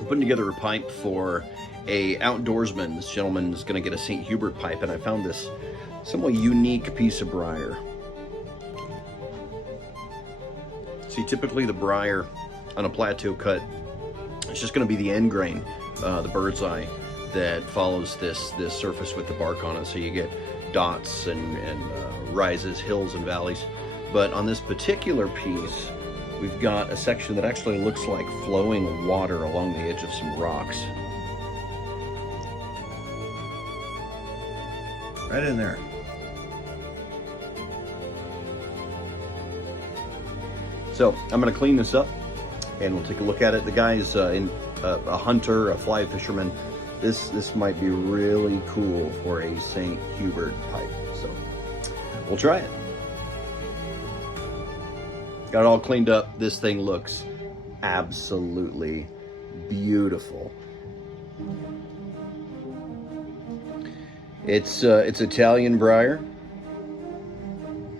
I'm putting together a pipe for a outdoorsman. This gentleman is going to get a St. Hubert pipe, and I found this somewhat unique piece of briar. See, typically the briar on a plateau cut, it's just going to be the end grain, the bird's eye, that follows this surface with the bark on it. So you get dots and rises, hills and valleys. But on this particular piece, we've got a section that actually looks like flowing water along the edge of some rocks. Right in there. So I'm going to clean this up and we'll take a look at it. The guy's a hunter, a fly fisherman. This might be really cool for a St. Hubert pipe. So we'll try it. Got it all cleaned up. This thing looks absolutely beautiful. It's Italian briar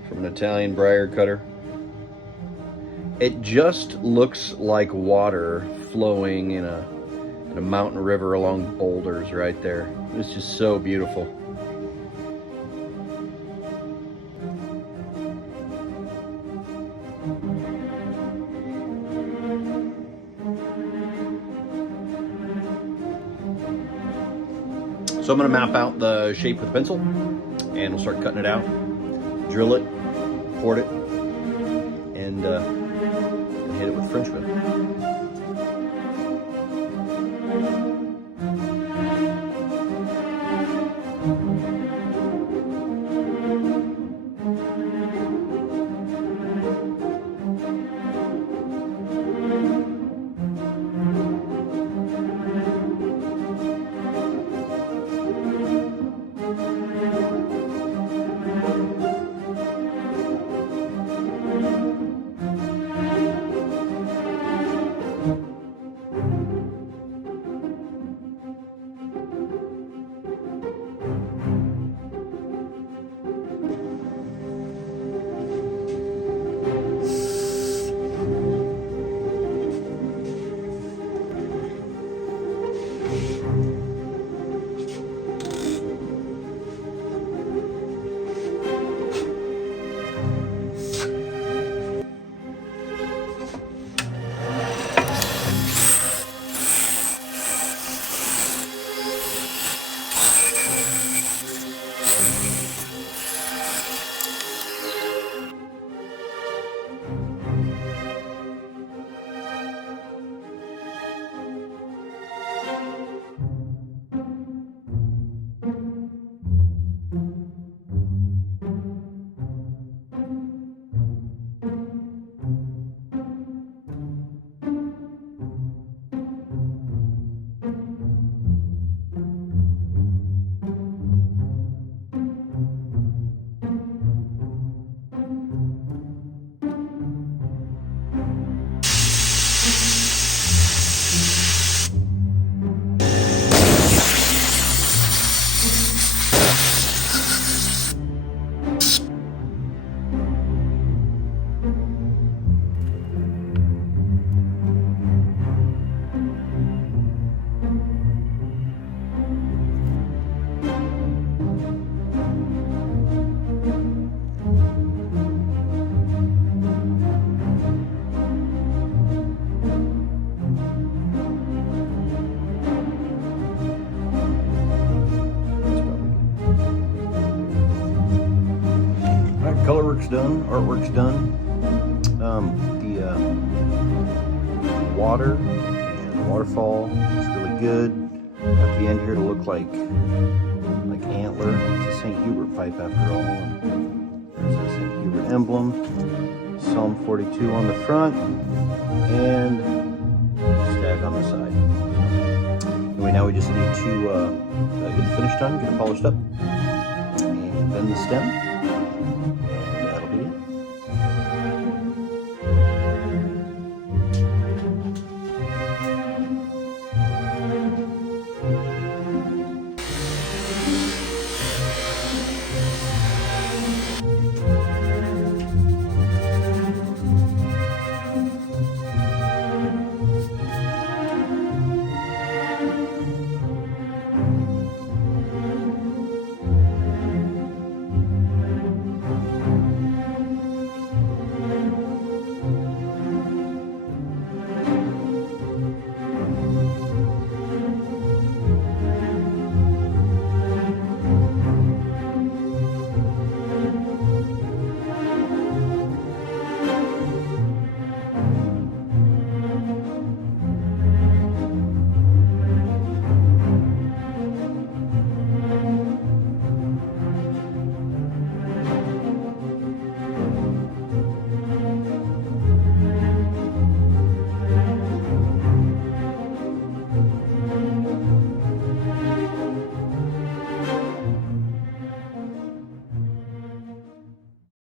from an Italian briar cutter. It just looks like water flowing in a mountain river along boulders right there. It's just so beautiful. So I'm going to map out the shape with a pencil and we'll start cutting it out, drill it, port it, and hit it with French whip. Color work's done, artwork's done. The water and the waterfall looks really good. At the end here to look like antler. It's a St. Hubert pipe after all. And there's a St. Hubert emblem. Psalm 42 on the front and stag on the side. Anyway, now we just need to get the finish done, get it polished up, and bend the stem.